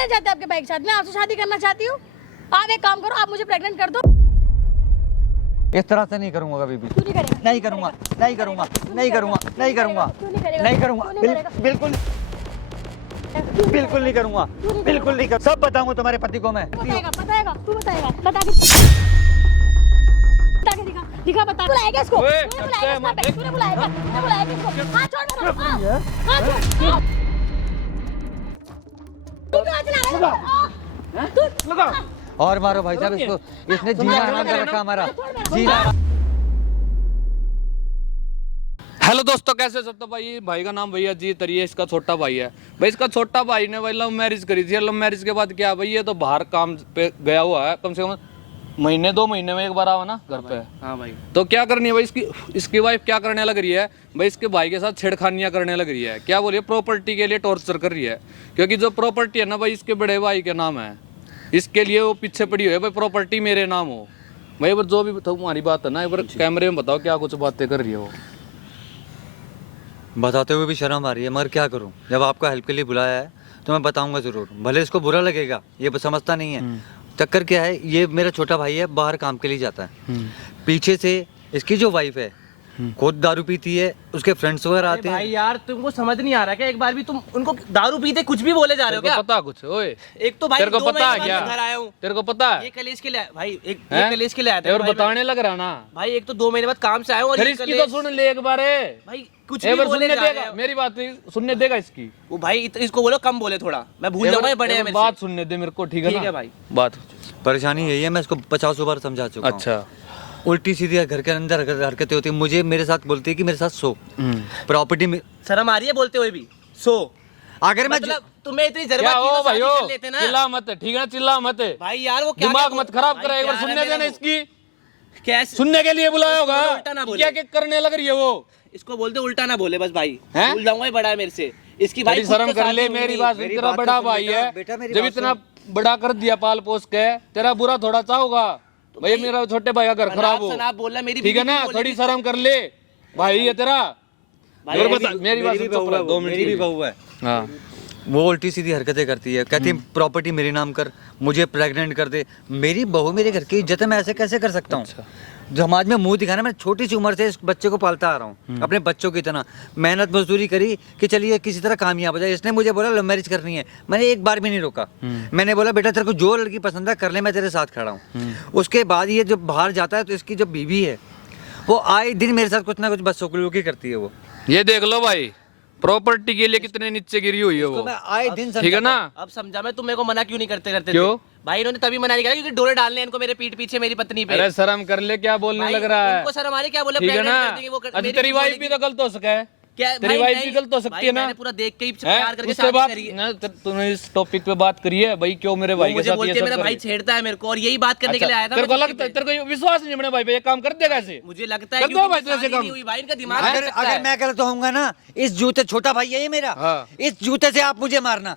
रहना चाहते आपके भाई के साथ? मैं आपसे शादी करना चाहती हूँ। आप एक काम करो, आप मुझे प्रेग्नेंट कर दो। इस तरह से नहीं करूंगा कभी भी। क्यों नहीं करेगा? नहीं करूंगा, नहीं करूंगा, नहीं करूंगा, नहीं करूंगा, नहीं करूंगा, बिल्कुल बिल्कुल नहीं करूंगा, बिल्कुल नहीं कर। सब बताऊंगा तुम्हारे पति को मैं। बताएगा, बताएगा, तू बताएगा, बता के दिखा, दिखा, बता। बुलाएगा इसको, तूने बुलाएगा इसको पे, तूने बुलाएगा, तूने बुलाएगा इसको। हाथ छोड़ मेरा, हाथ छोड़। तू क्यों चला रहा है? तू लगा। और मारो भाई साहब इसको, इसने जीना हराम कर रखा हमारा जीना। हेलो दोस्तों, कैसे सब? तो भाई का नाम भैया जी तरिए, इसका छोटा भाई है। भाई इसका छोटा भाई ने भाई लव मैरिज करी थी। लव मैरिज के बाद क्या भाई, ये तो बाहर काम पे गया हुआ है, कम से कम महीने 2 महीने में एक बार आओ ना घर पे। हाँ भाई। तो क्या करनी है भाई, इसकी वाइफ क्या करने लग रही है भाई, इसके भाई के साथ छेड़खानियां करने लग रही है। क्या बोलिए, प्रॉपर्टी के लिए टॉर्चर कर रही है। क्योंकि जो प्रॉपर्टी है ना भाई, इसके बड़े भाई के नाम है, इसके लिए वो पीछे पड़ी हुई है भाई, प्रॉपर्टी मेरे नाम हो। भाई पर जो भी तुम्हारी बात है ना, एक बार कैमरे में बताओ क्या कुछ बातें कर रही है वो। बताते हुए भी शर्म आ रही है, मगर क्या करूं, जब आपको हेल्प के लिए बुलाया है तो मैं बताऊंगा जरूर। भले इसको बुरा लगेगा, ये समझता नहीं है। चक्कर क्या है, ये मेरा छोटा भाई है, बाहर काम के लिए जाता है। पीछे से इसकी जो वाइफ है खुद दारू पीती है, उसके फ्रेंड्स वगैरह आते हैं। भाई यार तुमको समझ नहीं आ रहा क्या? एक बार भी तुम उनको दारू पीते कुछ भी बोले जा रहे हो क्या? पता कुछ ओए? एक तो भाई तेरे को 2 पता है महीने क्या? बाद घर आया हूँ। तेरे को पता है ये कलेश के लिए भाई, एक ये कलेश के लिए आया था और भाई। बताने लग रहा ना भाई एक तो 2 महीने बाद काम से आया हूँ और फिर ये इसकी तो सुन ले एक बार। भाई कुछ एक भी बार बोले सुनने जा रहे देगा, हो। मेरी बात सुनने देगा इसकी। वो भाई इसको बोलो कम बोले थोड़ा, मैं भूल जाऊंगा। ये बड़े हैं मेरे बात से। सुनने दे मेरे को, ठीक है ना? ठीक है भाई। बात परेशानी यही है, मैं इसको 50 बार समझा चुका हूं। अच्छा। उल्टी सीधी घर के अंदर हरकतें होती है, मुझे मेरे साथ बोलती है कि मेरे साथ सो प्रॉपर्टी में। शर्म आ रही है बोलते हुए भी? सो अगर मैं मतलब तुम्हें इतनी क्या जरूरत थी हो तो भाई, शादी कर लेते ना। चिल्ला मत, ठीक है ना? चिल्ला मत भाई यार वो क्या दिमाग मत खराब करा, एक बार सुनने देना इसकी। कैसे सुनने के लिए बुलाया होगा, उल्टा ना बोले। क्या क्या करने लग रही है वो। इसको बोलते उल्टा ना बोले बस भाई। हैं? भूल जाऊंगा, ये बड़ा है मेरे से। इसकी भाई बड़ी खुद शर्म तो कर शादी ले, हुई मेरी नहीं। बात, मेरी तेरा बात बड़ा तो सुन भाई बेटा, है, बेटा मेरी जब बात इतना सुन। बड़ा कर दिया पाल पोस के, तेरा बुरा थोड़ा सा होगा भाई। मेरा छोटे भाई का घर खराब हो, आप बोल रहा मेरी ठीक है ना? थोड़ी शर्म कर ले भाई, ये तेरा भाई और बता, मेरी बात सुन, चुप रह 2 मिनट मेरी भी के लिए। बहू है, हाँ वो उल्टी सीधी हरकतें करती है। कहती है प्रॉपर्टी मेरे नाम कर, मुझे प्रेग्नेंट कर दे। मेरी बहू मेरे घर की इज्जत है, मैं ऐसे कैसे कर सकता हूँ? समाज में मुंह दिखाना। मैं छोटी सी उम्र से इस बच्चे को पालता आ रहा हूँ, अपने बच्चों की तरह मेहनत मजदूरी करी कि चलिए किसी तरह कामयाब हो जाए। इसने मुझे बोला लव मैरिज करनी है, मैंने एक बार भी नहीं रोका। मैंने बोला बेटा तेरे को जो लड़की पसंद है कर ले, मैं तेरे साथ खड़ा हूँ। उसके बाद ये जब बाहर जाता है तो इसकी जो बीवी है वो आए दिन मेरे साथ कुछ ना कुछ बदसलूकी करती है। वो ये देख लो भाई, प्रॉपर्टी के लिए कितने नीचे गिरी हुई है वो, मैं आए दिन ठीक है ना? अब समझा मैं, तुम मेरे को मना क्यों नहीं करते क्यों? भाई इन्होंने तभी मना नहीं किया क्योंकि डोरे डालने हैं इनको मेरे पीठ पीछे मेरी पत्नी पे। अरे शर्म कर ले, क्या बोलने भाई, लग रहा है? उनको शर्म आ रही, क्या बोले ठीक है ना? pregnant कर देंगे, वो कर- अच्छा मेरी तेरी बीवी वाइफ भी तो गलत हो सका है, क्या तेरी भाई वाइफ नहीं, भी गलत हो सकती भाई है ना? मैंने पूरा देख के ही हैं? प्यार करके उससे शादी बात करी है। ना, तूने इस टॉपिक पे बात करी है भाई, क्यों मेरे भाई के मुझे साथ बोलती ये है सब मेरा कर भाई रही है? छेड़ता है मेरे को और यही बात करने के लिए आया था। तेरे को मैं लगता है, तेरे को विश्वास नहीं अपने भाई पे, ये काम कर देगा ऐसे? मुझे लगता है कर दो क्योंकि भाई, तेरे से शादी कम। नहीं हुई भाई, इनका दिमाग अगर चल सकता अगर है। मैं गलत होऊंगा ना, इस जूते, छोटा भाई है ये मेरा, हाँ। इस जूते से आप मुझे मारना,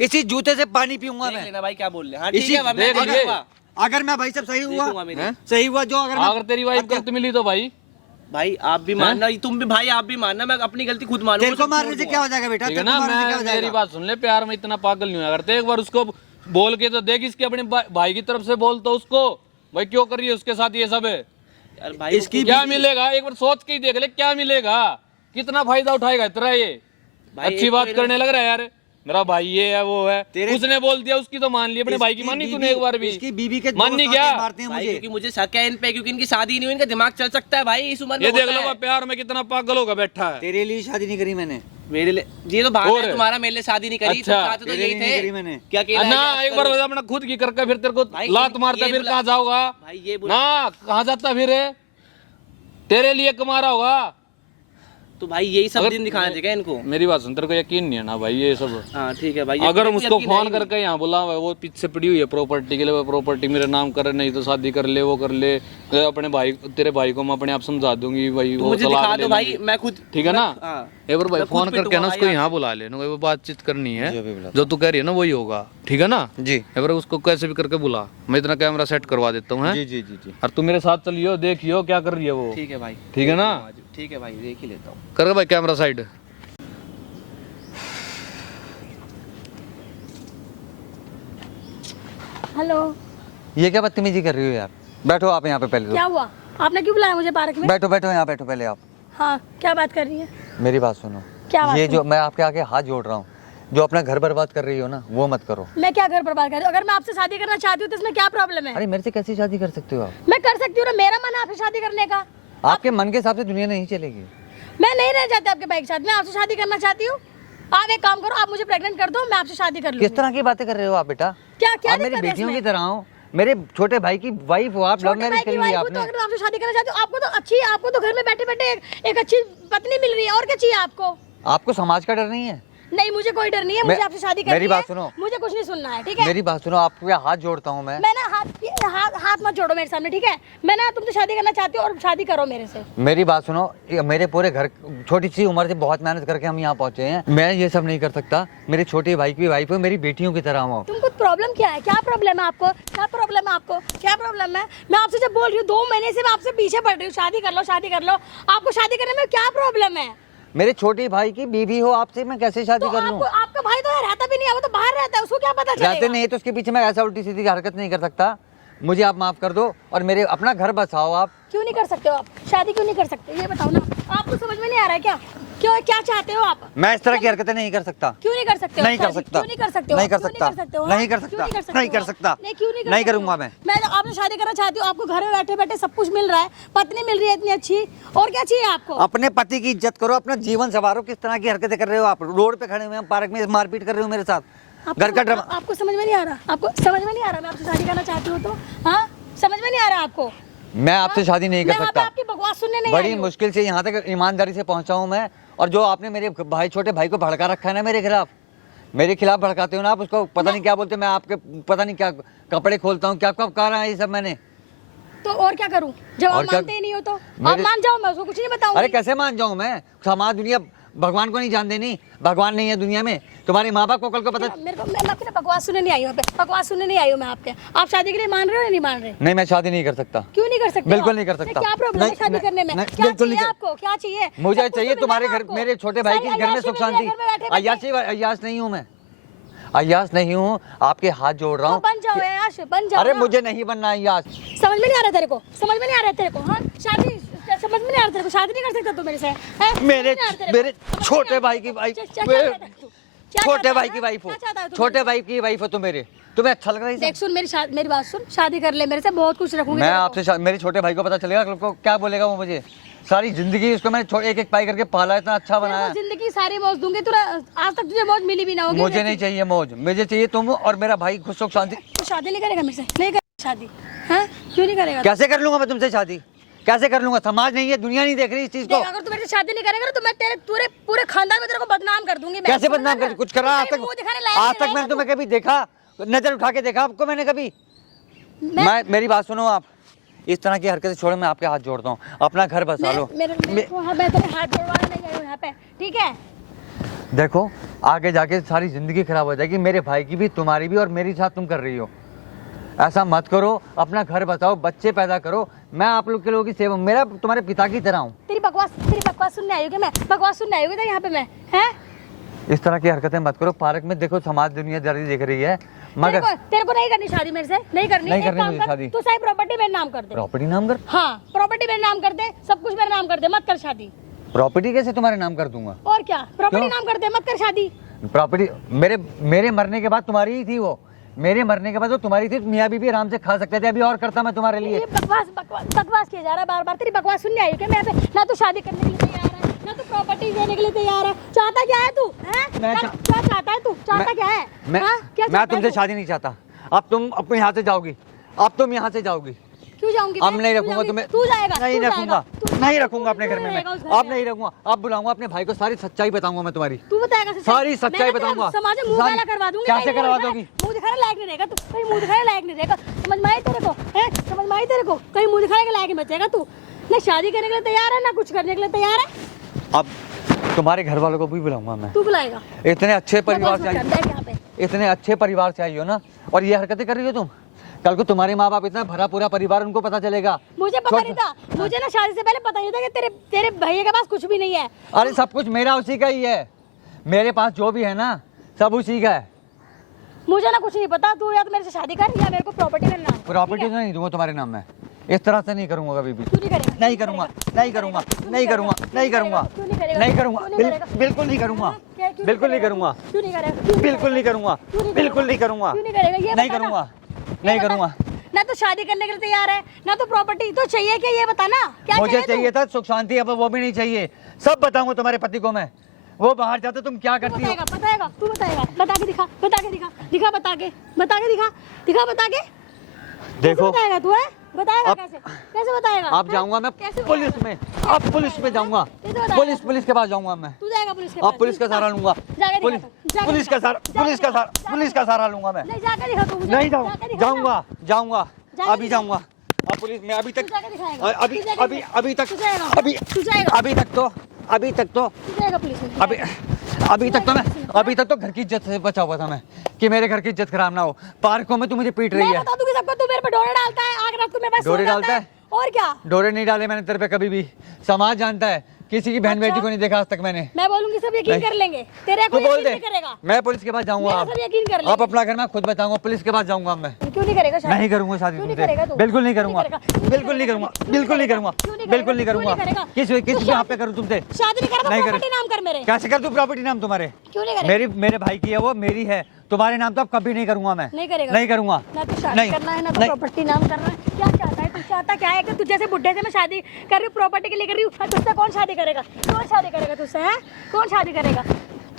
इसी जूते से पानी पीऊंगा देख मैं। लेना भाई क्या बोल रहे हैं। हाँ ठीक इसी है, मैं देख देखूंगा। लिए। अगर मैं भाई सब सही देखूंगा हुआ, मेरी। हैं? सही हुआ जो, अगर अगर तेरी वाइफ गलत मिली तो भाई भाई आप भी मानना, तुम भी भाई आप भी मानना, मैं अपनी गलती खुद मानूंगा। तेरे को मारने से क्या हो जाएगा बेटा? ठीक है तेरे को ना? मारने से क्या हो मैं मेरी जाएगा? बात सुन ले, प्यार में इतना पागल नहीं हुआ करते। एक बार उसको बोल के तो देख, इसके अपने भाई की तरफ से बोल तो उसको, भाई क्यों कर रही है उसके साथ ये सब है? यार भाई इसकी क्या मिलेगा एक बार सोच के ही देख ले, क्या मिलेगा? कितना फायदा उठाएगा तेरा ये? भाई अच्छी एक बात तो करने लग रहा है यार, मेरा भाई ये है वो है, तेरे- उसने बोल दिया, उसकी तो मान ली, अपने भाई की इसकी मानी बीवी- तूने एक बार भी? इसकी बीवी के माननी दोस्त क्या? आके मारते हैं भाई मुझे। क्योंकि मुझे शक है इन पे, क्योंकि इनकी शादी नहीं हुई, इनका दिमाग चल सकता है भाई इस उम्र में। ये देख होता लो है। मैं प्यार में कितना पागल होगा बैठा है। तेरे लिए शादी नहीं करी मैंने, मेरे लिए ये तो बात और है है। तुम्हारा, मेरे लिए शादी नहीं करी। अच्छा, तुम चाहते तो तेरे यही लिए नहीं करी थे मैंने। क्या कहना है ना कि एक आज बार करो। अपना खुद की करके फिर तेरे को भाई, लात ये मारता, फिर बुला- कहाँ जाओगा? भाई ये बोला ना कहाँ जाता फिर? तेरे लिए कमा रहा होगा। तो भाई यही सब अगर- दिन दिखाने थे क्या इनको? मेरी बात सुन, तेरे को यकीन नहीं है ना भाई ये सब? हाँ ठीक है भाई। अगर हम मुझे उसको यकीन है फोन ही करके यहाँ बुला, वो पीछे पड़ी हुई है प्रॉपर्टी के लिए, वो प्रॉपर्टी मेरे नाम कर, नहीं तो शादी कर ले, वो कर ले, तो अपने भाई, तेरे भाई को मैं अपने आप समझा दूंगी भाई, नहीं। वो मुझे तलाक दिखा ले दो भाई, लेंगी। मैं खुद। ठीक है ना? हाँ। एक बार भाई मैं खुद फोन करके पिटूंगा ना भाई उसको आज। यहाँ बुला ले, वो बातचीत करनी है, जी, अभी बुला। जो तू कह रही है ना वही होगा, ठीक है ना? जी एक बार उसको कैसे भी करके बुला, मैं इतना कैमरा सेट करवा देता हूँ। जी जी जी जी। और तू मेरे साथ चलियो, देखियो क्या कर रही है वो, ठीक है भाई। ठीक है ना? ठीक है भाई, देख ही लेता हूँ। कर भाई कैमरा साइड। हेलो। ये क्या बदतमीजी कर रही हो यार? बैठो आप यहाँ पे पहले क्या तो। हुआ? आपने क्यों बुलाया मुझे पार्क में? बैठो बैठो यहाँ बैठो पहले आप। हाँ, क्या बात कर रही है? मेरी बात सुनो। क्या बात ये सुनो? जो मैं आपके आगे हाथ जोड़ रहा हूँ, जो अपना घर बर्बाद कर रही हो ना, वो मत करो। मैं क्या घर बर्बाद कर रही हूँ? अगर मैं आपसे शादी करना चाहती हूँ तो इसमें क्या प्रॉब्लम है? अरे मेरे से कैसी शादी कर सकते हो आप? मैं कर सकती हूँ ना, मेरा मन है आपसे शादी करने का। आपके मन के हिसाब से दुनिया नहीं चलेगी। मैं नहीं रहना चाहती आपके भाई के साथ, मैं आपसे शादी करना चाहती हूँ। आप एक काम करो, आप मुझे प्रेग्नेंट कर दो, मैं आपसे शादी कर लूंगी। किस तरह की बातें कर रहे हो आप बेटा? क्या क्या आप मेरी दिक्कत है बेटियों की इसमें? तरह हो, मेरे छोटे भाई की वाइफ हो आप, लव छोटे भाई मैरिज की करी वाइफ हो आपने। तो अगर आपसे शादी करना चाहती हूँ, आपको तो अच्छी, आपको तो घर में बैठे बैठे एक अच्छी पत्नी मिल रही है, और क्या चाहिए आपको? आपको समाज का डर नहीं है? नहीं, मुझे कोई डर नहीं है, मुझे आपसे शादी करनी मेरी है। बात सुनो। मुझे कुछ नहीं सुनना है, ठीक है? मेरी बात सुनो, आपको हाथ जोड़ता हूँ मैं। ना हाथ मत जोड़ो मेरे सामने, ठीक है? मैं ना तुमसे शादी करना चाहती हूँ और शादी करो मेरे से। मेरी बात सुनो, ये मेरे पूरे घर, छोटी सी उम्र से बहुत मेहनत करके हम यहाँ पहुँचे हैं। मैं ये सब नहीं कर सकता। मेरे छोटे भाई की वाइफ है, मेरी बेटियों की तरह हो। तुमको प्रॉब्लम क्या है? क्या प्रॉब्लम है आपको? क्या प्रॉब्लम है आपको? क्या प्रॉब्लम है? मैं आपसे जब बोल रही हूँ 2 महीने से मैं आपसे पीछे पड़ रही हूँ, शादी कर लो, शादी कर लो। आपको शादी करने में क्या प्रॉब्लम है? मेरे छोटे भाई की बीवी हो, आपसे मैं कैसे शादी तो कर लूँ? आपका भाई तो रहता भी नहीं है, वो तो बाहर रहता है, उसको क्या पता चलेगा? रहते नहीं तो उसके पीछे मैं ऐसा उल्टी सीधी हरकत नहीं कर सकता। मुझे आप माफ कर दो और मेरे अपना घर बसाओ आप। क्यों नहीं कर सकते हो आप? शादी क्यों नहीं कर सकते? ये बताओ ना। आपको समझ में नहीं आ रहा है क्या? क्यों, क्या चाहते हो आप? मैं इस तरह की हरकतें नहीं कर सकता। क्यों नहीं कर सकते हो? नहीं कर शादी सकता। क्यों नहीं कर सकते हो? नहीं कर क्यों सकता। नहीं कर सकते हो? नहीं कर क्यों सकता। नहीं कर सकते नहीं कर हो? सकता। नहीं, क्यों नहीं कर नहीं सकते करूंगा हो? मैं। आपसे शादी करना चाहती हूँ, आपको घर में बैठे बैठे सब कुछ मिल रहा है, पत्नी मिल रही है इतनी अच्छी, और क्या चाहिए आपको? अपने पति की इज्जत करो, अपना जीवन संवारो। किस तरह की हरकतें कर रहे हो आप? रोड पे खड़े हुए हैं, पार्क में मारपीट कर रहे हो मेरे साथ। घर का ड्रामा। आपको समझ में नहीं आ रहा? आपको समझ में नहीं आ रहा मैं आपसे शादी करना चाहती हूँ तो? हाँ, समझ में नहीं आ रहा आपको? मैं आपसे शादी नहीं कर मैं वहाँ पे सकता। आपकी बकवास सुनने नहीं आई बड़ी हूँ। मुश्किल से यहाँ तक ईमानदारी से पहुँचा हूँ मैं। और जो आपने मेरे भाई, छोटे भाई को भड़का रखा है ना मेरे खिलाफ भड़काते हो ना आप, उसको पता नहीं क्या बोलते। मैं आपके पता नहीं क्या कपड़े खोलता हूँ, क्या कब कहा है ये सब मैंने। तो और क्या करूं? जब और आप क्या? मानते ही नहीं हो तो आप मेरे- मान जाओ, मैं उसको कुछ नहीं बताऊंगी। अरे कैसे मान जाऊँ मैं? समाज दुनिया भगवान को नहीं जानते। नहीं, भगवान नहीं है दुनिया में। तुम्हारे माँ बाप को कल को पता। मेरे को मैं आपकी ना बकवास सुनने नहीं आई हूँ, यहाँ पे बकवास सुनने नहीं आई हूँ मैं आपके। आप शादी के लिए मान रहे हो या नहीं मान रहे? नहीं, मैं शादी नहीं कर सकता। क्यों नहीं कर सकते? बिल्कुल आप? नहीं कर सकता। क्या प्रॉब्लम है नहीं, शादी नहीं, करने में? नहीं, क्या बिल्कुल चाहिए नहीं। आपको? क्या चाहिए? मुझे सब कुछ चाहिए तो तुम्हारे मिलेगा घर, आपको। मेरे छोटे भाई के सारी घर में अय्याशी सुख मिल रही है, शांति। घर में बैठे बैठे। अय्याश नहीं हूँ मैं, अय्याश नहीं हूँ। आपके हाथ जोड़ रहा तो हूँ। बन जाओ अय्याश, बन जाओ अरे ना। मुझे नहीं बनना अय्याश। समझ में नहीं आ रहा तेरे को? समझ में नहीं आ रहा तेरे को? हाँ, शादी समझ में नहीं आ रहा तेरे को? शादी नहीं कर सकता तू मेरे से? हैं? समझ में मेरे नहीं आ रहा तेरे को? मेरे समझ में छोटे नहीं आ भाई रहा? की वाइफ, क्या चाहता है तू? क्या छोटे चाहता भाई है? की वाइफ हो, क्या चाहता है तू छोटे मेरे से? भाई की वाइफ हो तुम मेरे। तुम्हें अच्छा लग रहा है ये देख सब? सुन, मेरी बात सुन, शादी कर ले मेरे से, बहुत कुछ रखूंगी मैं तेरे को। आपसे मेरे छोटे भाई को पता चलेगा, कल को क्या बोलेगा वो मुझे? सारी जिंदगी उसको मैंने एक एक पाई करके पाला, इतना अच्छा तेरे बनाया। को जिंदगी सारी मौज दूंगी, तुरा आज तक तुझे मौज मिली भी ना होगी। मुझे नहीं चाहिए मौज, मुझे चाहिए तुम और मेरा भाई खुश सुख शांति। तू शादी नहीं करेगा मेरे से? नहीं करेगा शादी? हाँ, क्यों नहीं करेगा? कैसे कर लूंगा मैं तुमसे शादी? कैसे कर लूंगा? समाज नहीं है, दुनिया नहीं देख रही इस चीज को। देख, अगर तू मेरे से शादी नहीं करेगा ना तो मैं तेरे पूरे खानदान में तेरे को बदनाम कर दूंगी। मैं कैसे बदनाम कर? कुछ करा आज तेरे मुंह दिखाने तक? लायक आज नहीं तक रहेगा मैंने तू। तुम्हें कभी देखा? नजर उठा के देखा आपको मैंने कभी? मेरी बात सुनो आप। इस तरह की हरकतें छोड़ो, मैं आपके हाथ जोड़ता हूँ। अपना घर बसा लो। मैं तेरे हाथ जोड़वाने नहीं गई हूँ यहाँ पे, ठीक है? देखो, आगे जाके सारी जिंदगी खराब हो जाएगी, मेरे भाई की भी, तुम्हारी भी, और मेरी साथ तुम कर रही हो। ऐसा मत करो, अपना घर बसाओ, बच्चे पैदा करो। मैं आप लोग के लोगों की सेवा, मेरा तुम्हारे पिता की तरह हूँ। तेरी बकवास सुनने आई हूँ क्या मैं? बकवास सुनने आई हूँ यहाँ पे मैं? हैं? इस तरह की हरकतें मत करो। पार्क में देखो, समाज दुनिया जारी देख रही है, मगर तेरे को नहीं करनी शादी मेरे से, नहीं करनी। नहीं एक करनी काम मुझे कर, शादी। तू सारी प्रॉपर्टी मेरे नाम कर दे। प्रॉपर्टी नाम कर? हाँ, प्रॉपर्टी मेरे नाम कर दे, सब कुछ मेरे नाम कर दे, मत कर शादी। प्रॉपर्टी कैसे तुम्हारे नाम कर दूंगा? और क्या, प्रॉपर्टी क्यों? नाम कर दे, मत कर शादी। प्रॉपर्टी मेरे मरने के बाद तुम्हारी ही थी वो। मेरे मरने के बाद वो तुम्हारी थी, मियाँ बीबी आराम से खा सकते थे। अभी और करता मैं तुम्हारे लिए। ये बकवास किया जा रहा है बार बार। तेरी बकवास सुनने आई हूँ क्या मैं यहाँ पे? ना तू शादी करने के लिए तैयार है, ना तू प्रॉपर्टी देने के लिए तैयार है। चाहता क्या है तू? हैं? मैं क्या चाहता है तू? चाहता क्या है? मैं हाँ? क्या मैं चाहता है तुमसे तू? शादी नहीं चाहता। अब तुम अपने यहाँ से जाओगी, अब तुम यहाँ से जाओगी। क्यों जाऊंगी? अब मैं? नहीं तू रखूंगा जाऊंगी? तुम्हें। तू जाएगा? नहीं तू रखूंगा, जाएगा? तू- नहीं रखूंगा अपने घर में मैं। रहेगा उस घर अब में। नहीं रखूंगा, अब बुलाऊंगा अपने भाई को, सारी सच्चाई बताऊंगा मैं तुम्हारी। तू बताएगा सच्चाई? सारी सच्चाई मैं तेरा बताऊंगा। समाज में मुंह सारी- काला करवा दूंगी। कैसे कहीं मुंह करवा दिखाने- दोगी? मुंह दिखाने लायक नहीं रहेगा तू, कहीं मुंह दिखाने लायक नहीं रहेगा। समझ में आई तेरे को? हैं? समझ में आई तेरे को? कहीं मुंह दिखाने के लायक नहीं बचेगा तू। ना शादी करने के लिए तैयार है, ना कुछ करने के लिए तैयार है। अब तुम्हारे घर वालों को भी बुलाऊंगा मैं। तू बुलाएगा? इतने अच्छे परिवार बकवास से मत कर, आई, बैठ यहाँ पे। इतने अच्छे परिवार से आई हो ना, और ये हरकतें कर रही हो तुम। कल को तुम्हारे माँ बाप, इतना भरा पूरा परिवार, उनको पता चलेगा। मुझे पता नहीं था, मुझे ना शादी से पहले पता नहीं था कि तेरे भैया के पास कुछ भी नहीं है। अरे सब कुछ मेरा उसी का ही है। मेरे पास जो भी है ना, सब उसी का है। मुझे ना कुछ नहीं पता, तू या तो मेरे से शादी कर या मेरे को प्रॉपर्टी मेरे नाम कर। प्रॉपर्टी तो नहीं दूंगा तुम्हारे नाम में, इस तरह से नहीं करूंगा कभी भी। क्यों नहीं करेगा? नहीं करूंगा, नहीं करूंगा, नहीं करूंगा, नहीं करूंगा, क्यों नहीं करेगा? नहीं करूंगा, क्यों नहीं करेगा? बिल्कुल नहीं करूंगा, क्या- क्यों बिल्कुल नहीं करूंगा, क्यों नहीं करेगा? बिल्कुल नहीं करूंगा, बिल्कुल नहीं करूंगा, क्यों नहीं करेगा? ये नहीं बता ना। करूंगा, ये नहीं बता। करूंगा। ना तो शादी करने के लिए तैयार है, ना तो प्रॉपर्टी तो चाहिए क्या, ये बता ना क्या मुझे तू? चाहिए था सुख शांति, अब वो भी नहीं चाहिए। सब बताऊंगा तुम्हारे पति को मैं, वो बाहर जाते तुम क्या करती हो। बताएगा, बताएगा, तू बताएगा, बता के दिखा, बता के दिखा, दिखा बता के दिखा, दिखा बता के। देखो कैसे बताएगा तू है? बताएगा अब- कैसे? कैसे बताएगा? अब जाऊंगा मैं कैसे पुलिस में, अब पुलिस में जाऊंगा, कैसे बताएगा? पुलिस के पास जाऊंगा मैं, तू जाएगा पुलिस के अब पास? पुलिस का सहारा लूंगा, जाके पुलिस दिखा तू, जाके पुलिस का दिखा, सहारा, जाके पुलिस का दिखा, सहारा, जाके पुलिस का सहारा लूंगा मैं। नहीं जाके दिखा तू मुझे, नहीं जाके दिखा जाऊंगा, जाऊंगा, जाके अभी दिखा। जाऊंगा। अब पुलिस में अभी तू तक, जाके दिखाएगा, अभी तू जाके अभी दिखा- अभी तक, तू जाएगा, अभी तू जाएगा, अभी तक तो, अभी तक तो, तू जाएगा पुलिस में, अभी अभी तक तो मैं, अभी तक तो घर की इज्जत से बचा हुआ था मैं, कि मेरे घर की इज्जत खराब ना हो। पार्कों में तू मुझे पीट रही मैं है। बता दूंगी सबको, तू मेरे पे डोरे डालता है, आग रात को मेरे पास सो डोरे जाता डालता है? और क्या? डोरे नहीं डाले मैंने तेरे पे कभी भी, समाज जानता है, किसी की बहन अच्छा। बेटी को नहीं देखा आज तक मैंने। मैं बोलूंगी सब यकीन नहीं। कर लेंगे, तेरे तू को बोल यकीन दे, नहीं करेगा। मैं पुलिस के पास जाऊंगा। मेरा अब सब यकीन कर लेंगे। आप अपना घर मैं खुद बताऊंगा, पुलिस के पास जाऊंगा अब मैं। क्यों नहीं करेगा शादी? नहीं करूंगा शादी क्यों नहीं तुमसे, करेगा तू? बिल्कुल नहीं क्यों करूंगा, नहीं करेगा? बिल्कुल नहीं करूंगा, बिल्कुल नहीं करूंगा, क्यों नहीं बिल्कुल नहीं करेगा? करूंगा। क्यों नहीं करेगा? किस तू यहाँ पे करूँ तुमसे? शादी नहीं करेगा नहीं तो करे। प्रॉपर्टी नाम कर मेरे। कैसे कर दूं प्रॉपर्टी नाम तुम्हारे? क्यों नहीं करेगा? मेरी, मेरे भाई की है वो, मेरी है, तुम्हारे नाम तो अब कभी नहीं करूंगा मैं। नहीं करेगा? नहीं करूंगा। ना तो शादी नहीं, करना है, ना तो नहीं। प्रॉपर्टी नाम करना है। क्या चाहता है तू? चाहता क्या है कि तुझे जैसे बुढ़े से मैं शादी कर रही हूँ, प्रॉपर्टी के लिए कर रही हूँ, तुझसे कौन शादी करेगा? कौन शादी करेगा तुझसे? है कौन शादी करेगा?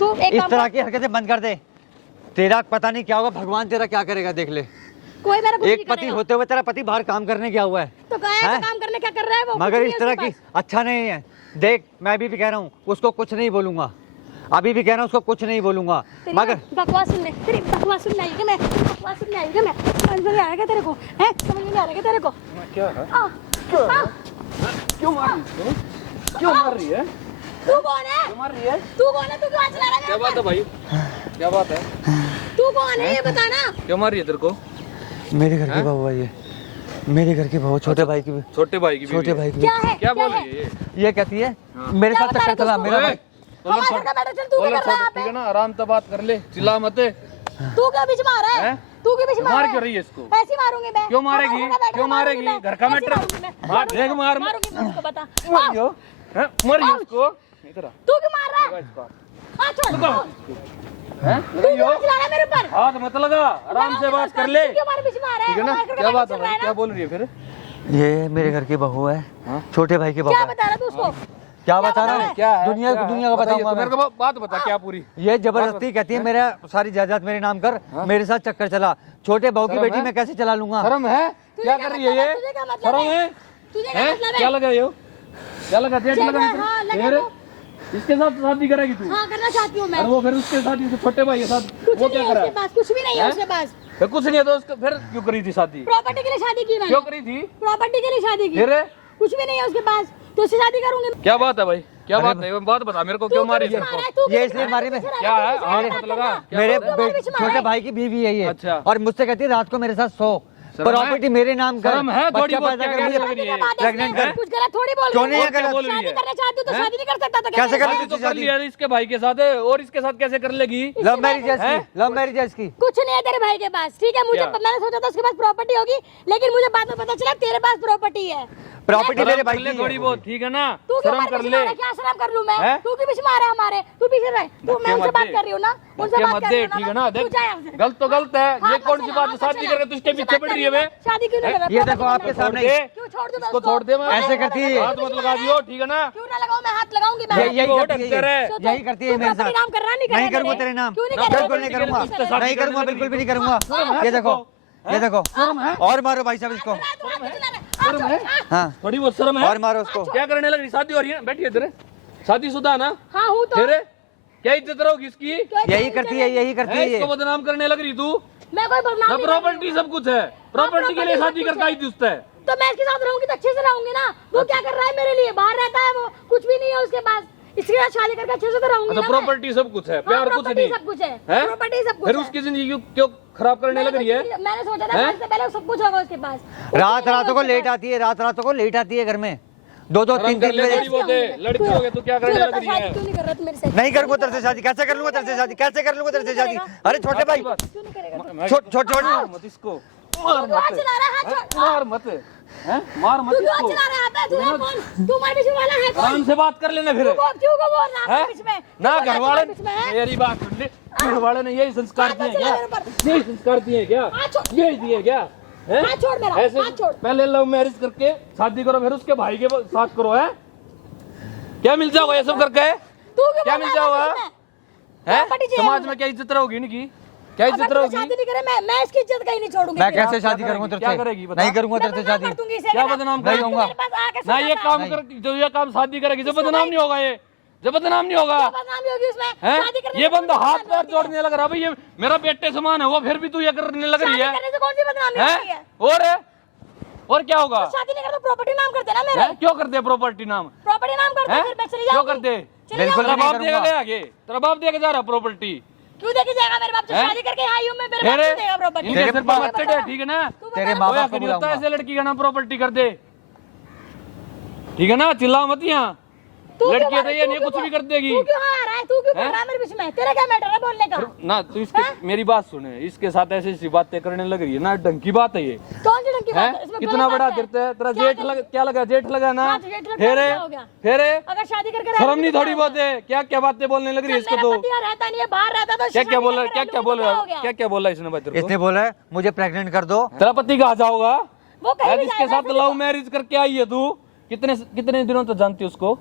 तू एक इस काम तरह कर, की हरकतें बंद कर दे, तेरा पता नहीं क्या होगा, भगवान तेरा क्या करेगा देख ले। कोई मेरा कुछ एक नहीं पति करेगा। होते हुए तेरा पति बाहर काम करने गया हुआ है, तो कहा है हैं? तो काम करने क्या कर रहा है वो? मगर कुछ इस नहीं तरह है की उसके पास। अच्छा नहीं है। देख मैं अभी भी कह रहा हूँ, उसको कुछ नहीं बोलूंगा, अभी भी कह रहा हूँ उसको कुछ नहीं बोलूंगा। तेरी मगर बकवास सुनने, तेरी बकवास सुनने आई क्या मैं? बकवास सुनने आई क्या मैं? समझ में नहीं आ रहा क्या तेरे को? हैं? समझ में नहीं आ रहा क्या तेरे को? क्या है? क्यों मार क्यों मार रही है? तू कौन है? मार रही है? तू कौन है? तू क्यों हाथ चला रहा है क्या मेरे बात है ऊपर? भाई? क्या बात है? तू कौन है ये बता ना। क्यों मार रही है तेरे को? मेरे घर की बहू है ये, मेरे घर की बहू, छोटे भाई की, छोटे भाई की छोटे बीवी भाई है। की। क्या है? क्या बोल है? रही है ये? ये कहती है हाँ। मेरे क्या साथ बता चक्कर रहा चला, तू मेरा ओए, भाई। हमारे घर का मैटर चल, तू क्या बोलो कर रहा है यहाँ ठीक है पे? ना, आराम से बात कर ले, चिल्ला मत। तू क्या बीच में आ रहा है? हैं? तू क्यों बीच में आ मार रहा है? क्यों रही है इसको? ऐसी मारूंगी मैं। क्यों मारेगी? हमारे घर का मैटर क्यों मारूंगी मारेगी? मैं। घर का ऐसी मैटर? मारूंगी मैं। मार, देख मार। मारूंगी मैं उसको, बता। मारियो, हैं? मारियो उसको। इधर आ, तू क्यों मार रहा है? इसको। हाँ छोड़। हैं? तू क्यों हाथ चला रहा है मेरे ऊपर? हाथ मत लगा, आराम से बात कर ले। तू क्यों हमारे बीच में आ रहा है? ठीक है ना? हमारे घर का क्या बात मैटर है चल रहा भाई? है क्या ना? बोल रही है फिर? ये मेरे घर की बहू है, हाँ? छोटे भाई की बहू क्या है। बता रहा तू उसको? क्या बता रहा बता है? क्या है? दुनिया क्या को, है? दुनिया को बताइए, बताऊंगा तो मेरे मैं। को बात बता क्या पूरी? ये जबरदस्ती कहती है मेरा सारी जायदाद मेरे नाम कर, मेरे साथ चक्कर चला। छोटे बहू की शर्म बेटी है? मैं कैसे चला लूंगा? शर्म है? तुझे क्या क्या कर रही है मतलब ये? है? तुझे क्या मतलब शर्म है? है? तुझे क्या हैं? मतलब क्या है? लगा ये? क्या लगा? डेट चेक लगा है, हाँ, लगा फिर? दो। इसके साथ शादी करेगी तू? हाँ करना चाहती हूँ मैं। और वो फिर उसके साथ ही छोटे भाई के साथ कुछ वो नहीं क्या है करा? उसके पास, कुछ भी नहीं है हैं? उसके पास। फिर कुछ नहीं है तो उसको फिर क्यों करी थी शादी? प्रॉपर्टी के लिए शादी की मैंने। क्यों करी थी? प्रॉपर्टी के लिए शादी की। फिर कुछ भी नहीं है उसके पास, तो उससे शादी करूंगी। क्या बात है भाई? क्या बात है? बात बता मेरे को, क्यों मारी बीच में तेरे आ रहा है, को? तू ये क्यों इसलिए बीच में आ मारी रहा है? मैं- तू क्या है? बीच में आ रहा हाथ मत लगा। क्या मेरे बात है? हमारे बीच में आ रहा छोटे है। भाई की बीवी है ये, अच्छा। और मुझसे कहती है रात को मेरे साथ सो, शर्म है? प्रॉपर्टी मेरे नाम कर, शर्म है? थोड़ी बच्चा बहुत पैदा क्या कर, मुझे लग रही है? प्रेग्नेंट कर। कुछ गलत थोड़ी बोल क्यों रही नहीं है? है गलत? बोल रही शादी है? करना चाहती हूँ तो हैं? शादी नहीं कर सकता तो कैसे कर शादी लेती तो कर शादी? लिया इसके भाई के साथ है, और इसके साथ कैसे कर लेगी? लव मैरिज है हैं? इसकी, लव मैरिज है इसकी। कुछ नहीं है तेरे भाई के पास, ठीक है? मुझे क्या? मैंने सोचा था उसके पास प्रॉपर्टी होगी, लेकिन मुझे बाद में पता चला तेरे पास प्रॉपर्टी है। प्रॉपर्टी मेरे शर्म भाई कर ले की थोड़ी है। बहुत, ठीक है ना? तू क्यों शर्म हमारे कर बीच में आ ले। रहा है? क्या शर्म कर लूं मैं? हैं? तू क्यों बीच में आ रहा है हमारे? तू पीछे रह। तू मैं उनसे मत बात दे। कर रही हूँ ना, उनसे धक्के बात मत कर दे, रही हूँ ठीक है ना। ना? तू देख, जा यहाँ से। गलत तो गलत है, हाँ, ये मत कौन सी चला, बात है? मत शादी चला। करके तुझके मुझे पीछे बात पड़ रही है करनी बे? है। शादी क्यों नहीं कर रहा? ये देखो आपके छोड़ सामने दे, क्यों छोड़ दूं मैं इसको छोड़ दे। मैं ऐसे करती है। हाथ मत लगा दियो, ठीक है ना? क्यों ना लगाऊं मैं? हाथ लगाऊंगी मैं। यही वो करती है डरते रहे। ये, यही करती है तू मेरे प्रॉपर्टी साथ। नाम कर रहा, नहीं कर रहा नहीं करूंगा मेरे? तेरे नाम, क्यों नहीं ना कर रहा? बिल्कुल नहीं करूंगा, उसके साथ नहीं करूंगा, बिल्कुल भी नहीं करूंगा। है ये देखो, तुझको? ये देखो, और मारो भाई साहब इसको, शर्म है? हाँ थोड़ी बहुत शर्म है? और मारो उसको। क्या करने लग रही? शादी हो रही है? बैठिए इधर। शादीशुदा ना? हाँ हूँ तो। फिर क्या इज्जत रहोगी इसकी? यही करती है, यही करती है, है ये। इसको बदनाम करने लग रही तू? मैं कोई बदनाम ना नहीं कर रही प्रॉपर्टी सब कुछ है, प्रॉपर्टी के लिए property शादी सब कुछ करता ही है। दुष्ट है। तो मैं इसके साथ रहूंगी तो अच्छे से रहूंगी ना। वो क्या कर रहा है मेरे लिए? बाहर रहता है वो, कुछ भी नहीं है उसके पास। इसके साथ शादी करके अच्छे से तो रहूंगी अच्छा, ना मैं। प्रॉपर्टी सब कुछ है, प्यार कुछ प्रॉपर्टी नहीं सब कुछ है। है? प्रॉपर्टी सब कुछ फिर है। उसकी जिंदगी क्यों खराब करने लग रही है? मैंने सोचा था हैं? शादी से पहले सब कुछ होगा उसके पास। रात रातों को लेट आती है, रात रातों को लेट आती है घर में, दो दो शर्म तीन कर तीन ले बजे थोड़ी बहुत है। लड़की हो गए तो क्या तू करने बता लग रही शादी है? क्यों नहीं कर रहा तू मेरे से? नहीं करूंगा तेरे से शादी, कैसे कर लूंगा तेरे से शादी, कैसे कर लूंगा तेरे से शादी? अरे छोटे भाई, क्यों नहीं करेगा तू? छोड़ छोड़ छोड़। मार मत इसको, मार तू हाथ मत, चला रहा है, हाथ छोड़। मार मत, हैं? मार मत तू क्यों हाथ इसको। चला रहा है? तू है कौन? तू हमारे बीच में वाला है कौन? आराम से बात कर लेना फिर, क्यों को बोल रहा है हैं? हमारे बीच में? ना क्यों घर बोल रहा है वाले, हमारे बीच में, हैं? मेरी बात सुन ले, घर वाले ने यही संस्कार दिए क्या? मेरे ऊपर। यही संस्कार दिए क्या? हाथ छोड़। यही दिए क्या? हैं? हाथ छोड़ मेरा, ऐसे हाथ छोड़। पहले लव मैरिज करके शादी करो, फिर उसके भाई के साथ करो, है? क्या मिल जाओगा ये सब करके? तू क्यों क्या बोल मिल रहा है जाओगा? हमारे बीच में? हैं? प्रॉपर्टी चाहिए समाज मुझे। में क्या इज्जत रहोगी इनकी? क्या अगर इज्जत तू रहोगी? शादी नहीं करे मैं इसकी इज्जत कहीं नहीं छोड़ूंगी। मैं फिर। कैसे शादी क्या करूंगा करेगी? तेरे क्या से? करेगी बता? नहीं करूंगा मैं तेरे से बदनाम शादी। कर दूंगी इसे, क्या ना- बदनाम ना करेगी? तू मेरे पास आके ना सुना ये था। काम कर, जो ये काम शादी करेगी जो बदनाम नहीं होगा, ये जो बदनाम नहीं होगा, क्या बदनामी होगी उसमें? हैं? शादी करने ये से कौन बंदा सी हाथ बदनामी पैर होती है? जोड़ने लग रहा, भाई ये मेरा बेटे समान है वो, फिर भी तू ये करने लग रही शादी है, करने से कौन सी बदनामी होती है? हैं? और क्या होगा? शादी नहीं करता प्रॉपर्टी नाम करते ना मेरे। हैं? क्यों करते हैं प्रॉपर्टी नाम? प्रॉपर्टी नाम करते हैं? फिर मैं चली क्यों जाऊंगी। करते? चली बिल्कुल तेरा जाऊंगी। बाप नहीं देगा करूंगा। ले आगे, तेरा बाप देगा जा रहा प्रॉपर्टी, क्यों देखी जाएगा मेरे बाप? जब हैं? शादी करके आई हूँ मैं, मेरे फिर बाप क्यों देगा प्रॉपर्टी? इनके सिर पर मत चढ़े, ठीक है ना? तू बता तेरे ना। माँ कोई बाप हक को नहीं होता बुलाऊंगा। ऐसे लड़की का नाम प्रॉपर्टी कर दे, ठीक है ना? चिल्ला मत यहाँ, तू क्यों लड़की है तो बोल- ये तू नहीं क्यों कुछ भी बोल- कर देगी तू क्यों आ रहा है? तू क्यों बोल हैं? रहा है मेरे बीच में? तेरा क्या मैटर है बोलने का? ना। तू इसके मेरी बात सुने, इसके साथ ऐसी ऐसी बातें करने लग रही है ना, ढंग की बात है ये, कौन सी ढंग की बात है? हैं? इसमें कितना गलत बड़ा बात है। गिरता है तेरा, क्या जेठ गलत- लग, क्या लगा? जेठ लगा ना, हाँ, तो जेठ लगा, फिर क्या हो गया? फिर अगर शादी करके शर्म रहती नहीं तो थोड़ी क्या बहुत है? क्या क्या बातें बोलने लग रही है इसको? मेरा तो पति यहाँ रहता नहीं है, बाहर रहता तो क्या क्या शादी बोला, करके क्या रह क्या लूं, बोला, हो गया? क्या क्या बोला इसने भाई तेरे इसने को? बोला है मुझे प्रेग्नेंट कर दो। तेरा पति कहाँ जाओगा? वो कहीं भी जिसके जाएगा, साथ लव मैरिज करके आई है तू, कितने कितने दिनों तक जानती है उसको?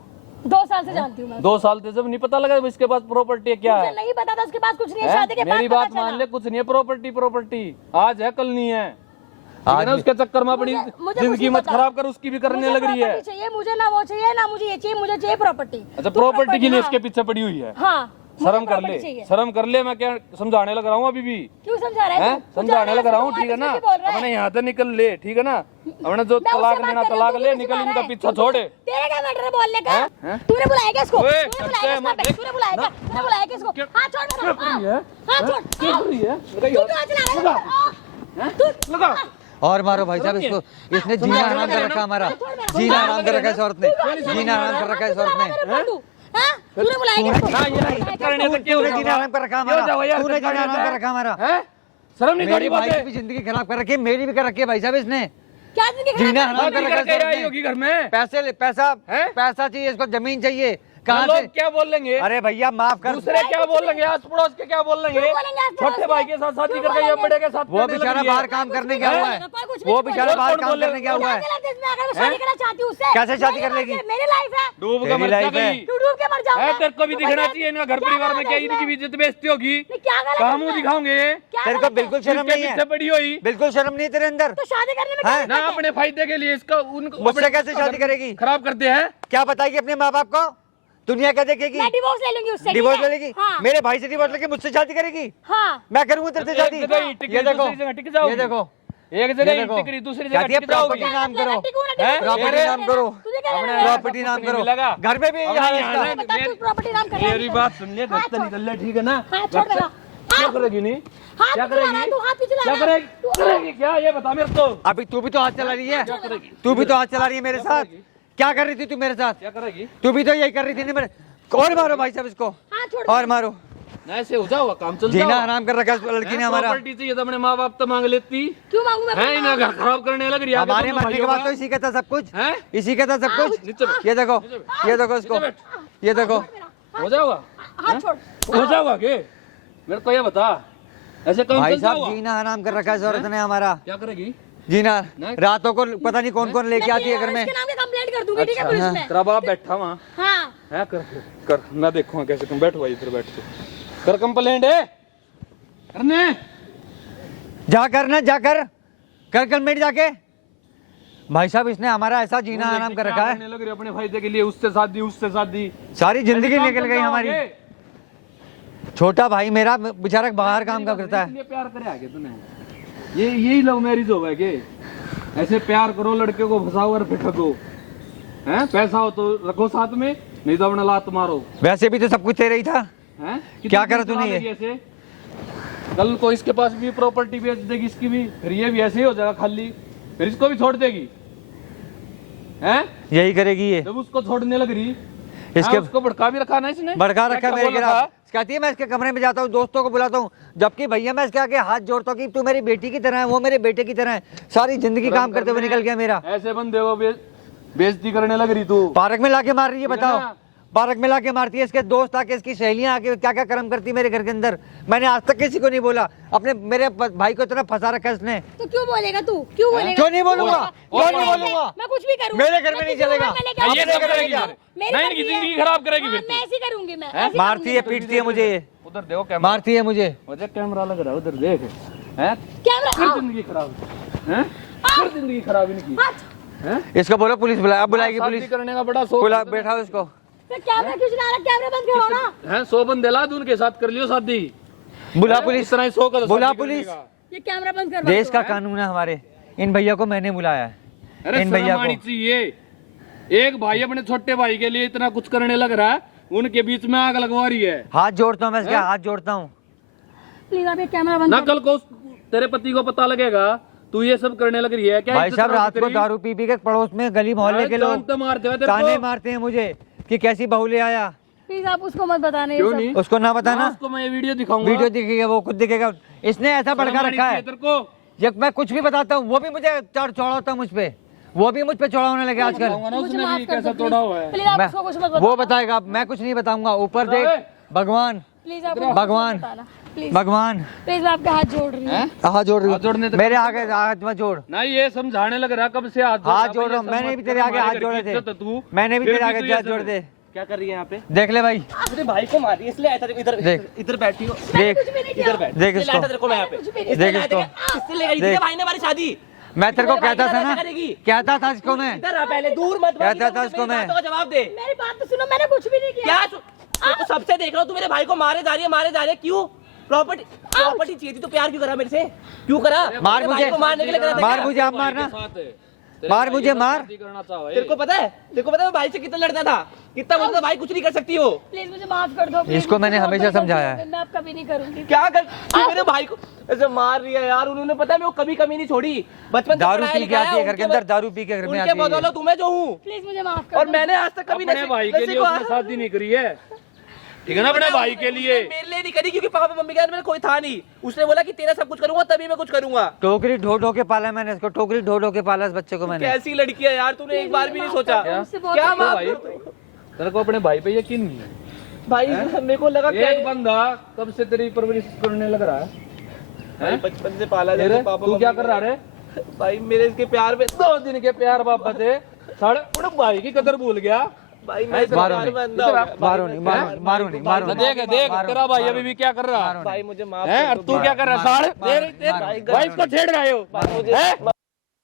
2 साल से जानती हूँ मैं। 2 साल से जब नहीं पता लगा इसके पास प्रॉपर्टी है क्या मुझे है? नहीं पता था उसके पास कुछ नहीं है, हैं? शादी के बाद मेरी पता बात चला। मान ले, कुछ नहीं है प्रॉपर्टी, प्रॉपर्टी आज है कल नहीं है, ठीक है आज ना? उसके चक्कर में अपनी मुझे कुछ जिंदगी नहीं मत पता। खराब कर, उसकी भी करने मुझे लग रही है। प्रॉपर्टी चाहिए, मुझे ना वो चाहिए ना मुझे ये चाहिए, मुझे चाहिए प्रॉपर्टी। अच्छा, तू प्रॉपर्टी के लिए हाँ। इसके पीछे पड़ी हुई है, हाँ, मुझे शर्म कर property ले, चाहिए। शर्म कर ले, मैं क्या समझाने लग रहा हूँ अभी भी, क्यों समझा रहा है हैं? तू? समझाने लग रहा हूँ, ठीक है ना? बोल रहा है। अपने यहाँ से निकल ले, ठीक है ना? अपने जो मैं उससे तलाक बात लेना कर रही हूँ, तलाक तू ले, मुझे निकल बुला इनका रहा है। पीछा छोड़े। तेरा क्या मैटर है बोलने का? हैं? तूने बुलाया क्या इसको? ओए, तूने बुलाया करते हैं, क्या? तूने बुलाया क्या? तूने बुलाया क्या इसको? हाथ छोड़ मेरा, क्या कर रही है? हाथ छोड़। क्या कर रही है? लगाइए तू हाथ। क्यों हाथ चला रहा लगा। है? हैं? तू लगा। और मारो भाई साहब इसको, इसने जीना हराम कर रखा हमारा, जीना हराम कर रखा है इस औरत ने, जीना हराम कर रखा है इस औरत ने। तूने बुलाया क्या इसको? ना ये नहीं करने से क्यों तूने जीना हराम कर रखा हमारा, तूने जीना हराम कर रखा हमारा। हैं? शर्म नहीं मेरे थोड़ी बहुत भाई की है? भी जिंदगी खराब कर रखी है, मेरी भी कर रखी है भाई साहब इसने। क्या जिंदगी खराब जीना कर हराम कर शादी रखा है करके इस औरत आई ने। होगी घर में, पैसा हैं? पैसा चाहिए इसको, जमीन चाहिए, कहाँ लोग से? क्या बोल लेंगे? अरे भैया माफ कर, दूसरे क्या बोल लेंगे? आस पड़ोस के क्या बोल लेंगे? क्यों बोलेंगे आस पड़ोस छोटे के? भाई के साथ शादी क्यों करके या बोलेंगे? बड़े के साथ वो करने लग बेचारा रही है। बाहर काम करने गया हुआ है, कोई कुछ वो नहीं बेचारा बाहर कौन काम बोले? करने गया हुआ है। क्या गलत है इसमें? अगर मैं शादी करना चाहती हूँ उससे, कैसे शादी मेरी कर लाइफ लेगी? है, मेरी लाइफ है। डूब तेरी के मर लाइफ है। जाएगी। तू डूब के मर जाऊंगा। है, तेरे को भी तू दिखना बता, चाहिए इनका घर क्या परिवार में गलत क्या है इनकी भी इसमें? इज्जत बेइज्जती होगी। नहीं, क्या गलत है कहाँ मुंह इसमें? दिखाओगे? क्या तेरे गलत को है? बिल्कुल शर्म इसके नहीं पीछे है, पड़ी हुई बिल्कुल शर्म नहीं है तेरे अंदर। तो शादी करने में हैं? क्या ना, दिक्कत है? अपने फायदे के लिए इसका उनको मुझसे कैसे शादी करेगी? खराब करते हैं। क्या बताएगी अपने माँ बाप को? दुनिया क्या देखेगी? मैं डिवोर्स ले लूंगी उससे, ठीक डिवोर्स है? ले लेगी? हाँ, मेरे भाई से डिवोर्स लेके मुझसे शादी करेगी? हाँ। मैं करूंगा तेरे से एक शादी? जगह ही टिकरी, ये देखो, दूसरी जगह टिक जाओगी। ये देखो, एक ये जगह देखो। ही टिकरी, दूसरी कहती जगह है टिक जाओगी। प्रॉपर्टी नाम करो, हैं? प्रॉपर्टी मेरे- नाम करो, तुझे क्या अपने लगा? प्रॉपर्टी नाम करो। लगा। घर में भी यही हाल है इसका। बता, तू प्रॉपर्टी नाम कर रहा है? मेरी बात सुन ले, घर से निकल ले, ठीक है ना? हाथ छोड़ मेरा। क्या करेगी? नहीं हाथ क्या क्यों चला रहा है? करेगी? तू हाथ क्यों चला क्या रहा है? करेगी? क्या ये बता मेरे को। अभी तू भी तो हाथ चला रही है, तू भी तो हाथ चला रही है मेरे साथ। क्या कर रही थी तू मेरे साथ? क्या करेगी? तू भी तो यही कर रही थी ना मेरे। और मारो भाई साहब इसको, हाथ छोड़। और मारो। ना ऐसे हो जाओगा काम, चल जीना जाओगा। हराम कर रखा है इस लड़की ने हमारा। प्रॉपर्टी चाहिए तो अपने माँ बाप तो मांग लेती क्यों मांगू मैं? है, इन्हें घर खराब करने लग रही है। आगे हमारे दोनों मरने के भाइयों बाद तो का। इसी का था सब कुछ, हैं? इसी का था सब कुछ। नीचे बैठ। ये देखो, ये देखो इसको, नीचे बैठ। ये देखो। हो जाओगा? हाथ छोड़। हो जाओगा के? मेरे को ये बता, ऐसे काम भाई चल साहब जाओगा? जीना हराम कर रखा है इस औरत ने हमारा। क्या करेगी? जीना नहीं। रातों को पता नहीं कौन कौन लेके आती है घर में। इसके नाम की कंप्लेंट कर दूंगी, ठीक है, पुलिस में। तेरा बाप बैठा वहाँ हाँ। है, कर मैं देखूंगा कैसे तुम बैठो भाई, इधर बैठ के कर कंप्लेंट है करने। जा करना, जा कर कंप्लेंट जाके। भाई साहब इसने हमारा ऐसा जीना हराम कर रखा है, करने लग रही है अपने फायदे के लिए, उससे शादी उससे शादी, सारी जिंदगी ऐसे निकल काम गई चल हमारी। जाओगे? छोटा भाई मेरा बेचारा बाहर काम करता है। इसलिए प्यार करे आगे तूने, ये यही लव मैरिज होगा के? ऐसे प्यार करो, लड़के को फंसाओ और फिर ठगो, हैं? पैसा हो तो रखो साथ में, नहीं तो अपना लात मारो, वैसे भी तो सब कुछ तेरा ही था। हैं? क्या कितनी करा तूने चला ये? लगी ऐसे? कल को इसके पास भी प्रॉपर्टी बेच देगी इसकी भी, फिर ये भी ऐसे ही हो जाएगा खाली, फिर इसको भी छोड़ देगी। हैं? यही करेगी ये, जब उसको छोड़ने लग रही इसके उसको भड़का भी रखा ना इसने, भड़का रखा क्या मेरे बोल खिलाफ। रखा? कहती है मैं इसके कमरे में जाता हूँ, दोस्तों को बुलाता हूँ, जबकि भैया मैं इसके आगे हाथ जोड़ता हूँ कि तू मेरी बेटी की तरह है, वो मेरे बेटे की तरह है। सारी जिंदगी काम करते हुए निकल गया मेरा। ऐसे बंदे को बेइज्जती करने लग रही तू। पार्क में लाके मार रही है, ठीक है बताओ। ना? पार्क में लाके मारती है, इसके दोस्त आके, इसकी सहेलियां आके क्या क्या कर्म करती है मेरे घर के अंदर। मैंने आज तक किसी को नहीं बोला, अपने मेरे भाई को इतना फंसा रखा है इसने। तो क्यों बोलेगा तू, क्यों बोलेगा? क्यों नहीं बोलूंगा, और क्यों नहीं बोलूंगा? मैं कुछ भी करूँ, मेरे घर में नहीं चलेगा। ये सब करेगी फिर। नहीं, इनकी जिंदगी खराब करेगी फिर मैं तू। ऐसी करूंगी, मैं ऐसी मारती है, करूंगी। पीटती है मुझे ये, उधर देखो कैमरा, मारती है मुझे। मुझे कैमरा लग रहा है उधर देख। हैं? कैमरा फिर आओ। जिंदगी खराब हैं? फिर जिंदगी खराब इनकी हट। हैं? इसको बोलो पुलिस बुलाए, अब बुलाएगी शादी पुलिस। करने का बड़ा शौक बुला, है। बैठाओ इसको। तो कैमरा क्यों चला रहा है? कैमरा बंद करो ना। हैं 100 बंदे ला दूं उनके साथ कर लियो शादी। बुला पुलिस, इतना ही शौक है तो बुला शादी करने पुलिस। का। ये कैमरा बंद कर। देश का कानून है हमारे। इन भैया को मैंने बुलाया है, अरे इन शर्म भैया आनी को। चाहिए। एक भाई अपने छोटे भाई के लिए इतना कुछ करने लग रहा है, उनके बीच में आग लगवा रही है। हाथ जोड़ता हूँ मैं इसके, हाथ जोड़ता हूँ। प्लीज आप ये कैमरा बंद ना कर। कल को तेरे पति को पता लगेगा तू ये सब करने लग रही है क्या? भाई इज्जत साहब रहोगी रात को तेरी? दारू पी पी के पड़ोस में गली मोहल्ले के अरे लोग जान तो मारते हैं तेरे ताने को। मारते हैं मुझे कि कैसी बहू ले आया। प्लीज आप उसको मत बताने ये क्यों सब। नहीं? उसको ना बताना, उसको मैं ये वीडियो दिखाऊंगा। वीडियो दिखेगा, वो खुद दिखेगा। इसने ऐसा भड़का शर्म आनी रखा है, चाहिए तेरे को। जब मैं कुछ भी बताता हूँ वो भी मुझे चौड़ा होता है मुझ पे, वो भी मुझ पे चौड़ा होने लगे आजकल। बताऊंगा ना मुझे उसने माफ भी कर कैसा दो, तोड़ा हुआ है। प्लीज आप मैं उसको कुछ मत वो बताएगा, मैं कुछ नहीं बताऊंगा। ऊपर देख भगवान, प्लीज आप उसको भगवान, कुछ मत बताना। प्लीज भगवान प्लीज मैं आपके हाथ जोड़ रही हूँ। हाथ जोड़ रही हाथ जोड़ने हूँ तक मेरे आगे, हाथ मत जोड़। ना ये समझाने लग रहा कब से हाथ हाथ जोड़ रहा हूँ, मैंने भी तेरे आगे हाथ जोड़े थे, मैंने भी तेरे आगे हाथ जोड़ दे। क्या कर रही है यहाँ पे? देख ले भाई, मेरे भाई को मारी इसलिए आया था। इधर देख। इधर बैठी हो, देख कुछ भी नहीं किया। इधर बैठ। देख इसलिए इसको। लाया था तेरे को मैं यहाँ पे। कुछ भी नहीं। इसलिए देख लाया था इसको। इसलिए ले गई थी देख। भाई ने हमारी शादी। मैं तेरे को मेरे भाई कहता था क्या ना, करेगी? कहता था इसको मैं। इधर आ पहले, दूर मत भाग, कहता इधर था मुझे इसको मेरी मैं। बातों का जवाब दे। मेरी बात तो सुनो, मैंने कुछ भी नहीं किया। क्या तो सबसे देख रहा हूँ, तू मेरे भाई को मारे जा रही है, मारे जा रही है। क्यों? प्रॉपर्टी चाहिए थी तो प्यार क्यों करा मेरे से? क्यों करा? मार मेरे भाई मुझे, को मारने के लिए करा था मार क्या? मुझे, आप मारना, मार मुझे, मार। तेरे को पता है? तेरे को पता है मैं भाई से कितना लड़ता था, कितना बोलता था भाई कुछ नहीं कर सकती हो। प्लीज मुझे माफ कर दो। प्लीज इसको मुझे मैंने माफ हमेशा कर दो, समझाया है। प्लीज, मैं अब कभी नहीं करूंगी। क्या कर तू मेरे भाई को ऐसे मार रही है यार। उन्होंने पता है मैं वो कभी कमी नहीं छोड़ी। बचपन से दारू पढ़ाया पी के लिखाया, आती है घर के उनके अंदर, दारू पी के घर में उनके आती है बदौलत तुम्हें जो हूँ। प्लीज मुझे माफ कर और दो। मैंने आज तक कभी अपने भाई के लिए उसने शादी नहीं करी है, ठीक है ना? अपने भाई के लिए मेरे लिए नहीं करी क्योंकि पापा मम्मी के घर में कोई था नहीं। उसने बोला कि तेरा सब कुछ करूंगा तभी मैं कुछ करूंगा। टोकरी ढो ढो के पाला मैंने इसको, टोकरी ढो ढो के पाला इस बच्चे को मैंने। कैसी लड़की है यार, तूने एक बार भी नहीं सोचा। मुझसे बहुत क्या अच्छा माफ भाई? कर दो। तेरे को अपने भाई पे यकीन नहीं है? भाई मेरे को लगा एक बंदा कब से तेरी परवरिश करने लग रहा है? भाई बचपन से पाला तेरे जाता पापा तू क्या मम्मी कर रहा रे? ने। भाई मेरे इसके प्यार में 2 दिन के प्यार बाबा थे, साढ़े उन भाई की कदर भूल गया। भाई मैं इस मारो प्यार नहीं, में अंधा हो गया। मारो नहीं, मारो नहीं, मारो नहीं। देख देख तेरा भाई अभी भी क्या कर रहा है? भाई मुझे माफ हैं? कर और दो। तू क्या कर रहा है? साढ़े भाई इसको छेड़ रहे हो? हैं?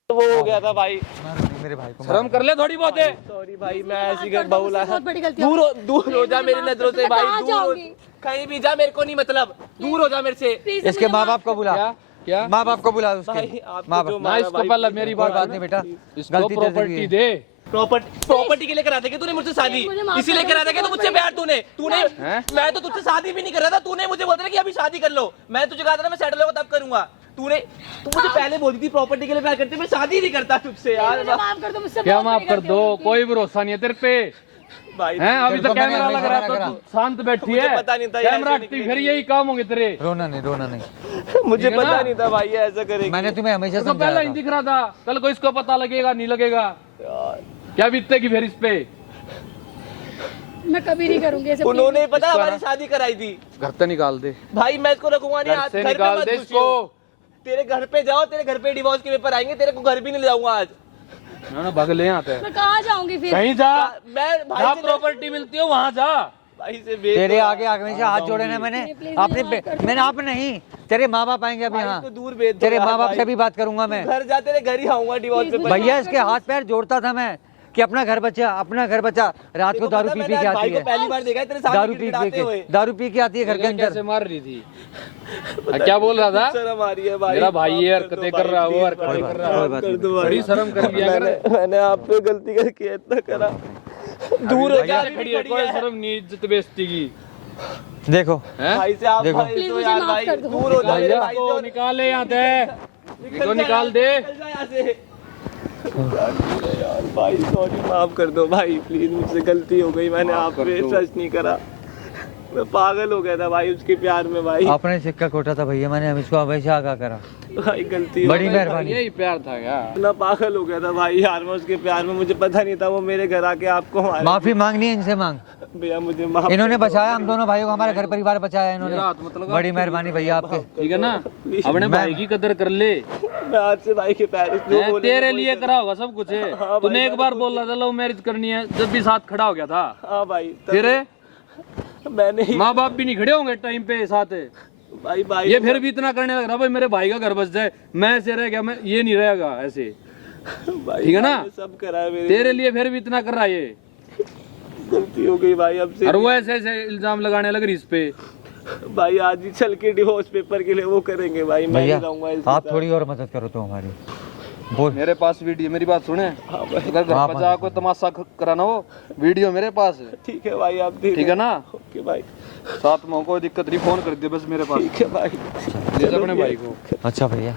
वो हो गया था भाई। मारो नहीं, मेरे भाई को शर्म कर ले थोड़ी बहुत है। सॉरी भाई, मैं ऐसी कर बहुला बहुत बड़ी गलती हो दूर हो जा मेरी नजरों से भाई। कहाँ दूर हो, जाओगी? कहीं भी जा, मेरे को नहीं मतलब। दूर हो जा मेरे से। प्लीज इसके माँ बाप को बुला, क्या क्या? माँ बाप को बुला उसके भाई आपको माँ जो बाप। ना मारा इसको भाई, पहले मेरी कोई बात बात नहीं बेटा, इसको गलती तेरे से प्रॉपर्टी हुई है। दे। प्रॉपर्टी के लिए करा था कि तूने मुझसे शादी? मुझे माफ इसीलिए कर करा दो, था कि तू मुझसे प्यार तूने हैं? मैं तो तुझसे शादी भी नहीं कर रहा था। तूने मुझे बोलता था कि अभी शादी कर लो। मैं तुझे कहा था ना मैं सेटल होगा तब करूंगा। तू मुझे पहले बोली थी प्रॉपर्टी के लिए प्यार करते, मैं शादी नहीं करता तुझसे यार। मुझे माफ कर दो, मुझसे क्या बहुत माफ बड़ी कर गलती दो? हो गई। कोई भरोसा नहीं है तेरे पे। भाई हैं? अभी तेरे तो को मैंने कैमरा लग हमेशा रहा मना था, करा। तू शांत बैठी मुझे है। पता नहीं था ये कैमरा ऐसे एक्टिव, फिर यही काम होंगे तेरे। रोना नहीं, रोना नहीं। मुझे ठीक है पता ना? नहीं था भाई ये ऐसा करेगी। मैंने तुम्हें हमेशा तो पहले समझाया ही था। दिख रहा था, कल को इसको पता लगेगा नहीं लगेगा यार, क्या बीतेगी फिर इस पे? मैं कभी नहीं करूंगी ऐसे। उन्होंने please। पता हमारी शादी कराई थी। घर से निकाल दे, भाई मैं इसको रखूंगा नहीं। घर आज से घर पे निकाल मत दे घुसियो। इसको। तेरे घर पे जाओ, तेरे घर पे डिवोर्स के पेपर आएंगे, तेरे को घर भी नहीं ले जाऊंगा आज। ना भाग ले आते हैं। मैं कहाँ जाऊंगी फिर? कहीं जा, मैं भाई जहाँ से प्रॉपर्टी मिलती है वहाँ जा। भाई से बेच तेरे दो आगे हमेशा हाथ जोड़े ना मैंने प्लीज अपने मुझे माफ कर दो। मैंने आप नहीं, तेरे माँ बाप आएंगे अभी भाई, यहाँ, इसको दूर भेज दो तेरे यार माँ बाप भाई। से भी बात करूंगा मैं। घर जा, तेरे घर ही आऊंगा डिवोर्स पेपर। भैया इसके हाथ पैर जोड़ता था मैं कि अपना घर बचा, अपना घर बचा। रात को दारू पी पी के आती है, पहली बार देखा है तेरे सामने दारू पी गिड़गिड़ाते के हुए। दारू पी के आती है घर के कैसे अंदर। मार रही थी? क्या बोल रहा था? शर्म आ रही है भाई। मेरा भाई ये माफ कर हरकतें दो कर रहा है, भाई, वो please, हरकतें माफ कर रहा है। कर दो भाई। बड़ी शर्म कर लिया कर। मैंने आप पे गलती करके इतना करा। दूर हो जा, खड़ी है, कोई शर्म नहीं, इज्जत बेइज्जती की। देखो हैं? भाई से आप देखो। भाई Please, तो मुझे यार माफ भाई कर दो। दूर हो जा मेरे भाई इसको से। निकाले यहाँ से, इसको निकाल दे। निकल जा यहाँ से। यार भाई सॉरी, माफ कर दो भाई प्लीज, मुझसे गलती हो गई, मैंने आप पे ट्रस्ट नहीं करा, मैं पागल हो गया था भाई उसके प्यार में भाई। आपने सिक्का खोटा था भैया, मैंने इसको हमेशा आगा करा। भाई गलती हो बड़ी गई। मेहरबानी। यही प्यार था क्या? इतना पागल हो गया था भाई यार मैं उसके प्यार में, मुझे पता नहीं था वो मेरे घर आके आपको मारेगा। माफी मांगनी है इनसे, मांग। भैया मुझे माफ इन्होंने बचाया हम दोनों भाइयों को, हमारा घर परिवार बचाया मेरा इन्होंने। हाथ मत लगा। बड़ी मेहरबानी भैया आपके। ठीक है ना, अपने भाई की कदर कर ले। मैं आज से भाई के पैर जो मैं बोले तेरे वही लिए कर- करा होगा सब कुछ है। हाँ तूने भाई, एक बार बोला था लव मैरिज करनी है, जब भी साथ खड़ा हो गया था। हाँ भाई फिर मैंने ही माँ बाप भी नहीं खड़े होंगे टाइम पे साथ। भाई भाई ये फिर भी इतना करने लग रहा भाई मेरे भाई का घर बस जाए, मैं ऐसे रह गया, मैं ये नहीं रहेगा ऐसे। भाई ठीक है ना? मैंने सब करा है मेरे तेरे लिए फिर भी इतना कर रहा है ये, गलती हो गई भाई अब से। और वो ऐसे ऐसे इल्जाम लगाने लग रही इस पे। भाई आज ही चल के डिवोर्स पेपर के लिए वो करेंगे भाई, मैं भैया नहीं रहूंगा इसके आप साथ। थोड़ी और मदद करो तो हमारी। बोल। मेरे पास वीडियो, मेरी बात सुने, हाँ भाई अगर घर हाँ, पर जा कोई तमाशा कराना हो, वीडियो मेरे पास है। ठीक है भाई, आप दे ठीक है ना? ओके भाई, साथ में कोई दिक्कत नहीं, फोन कर दे बस मेरे पास। ठीक है भाई, ले जा अपने भाई को। अच्छा भैया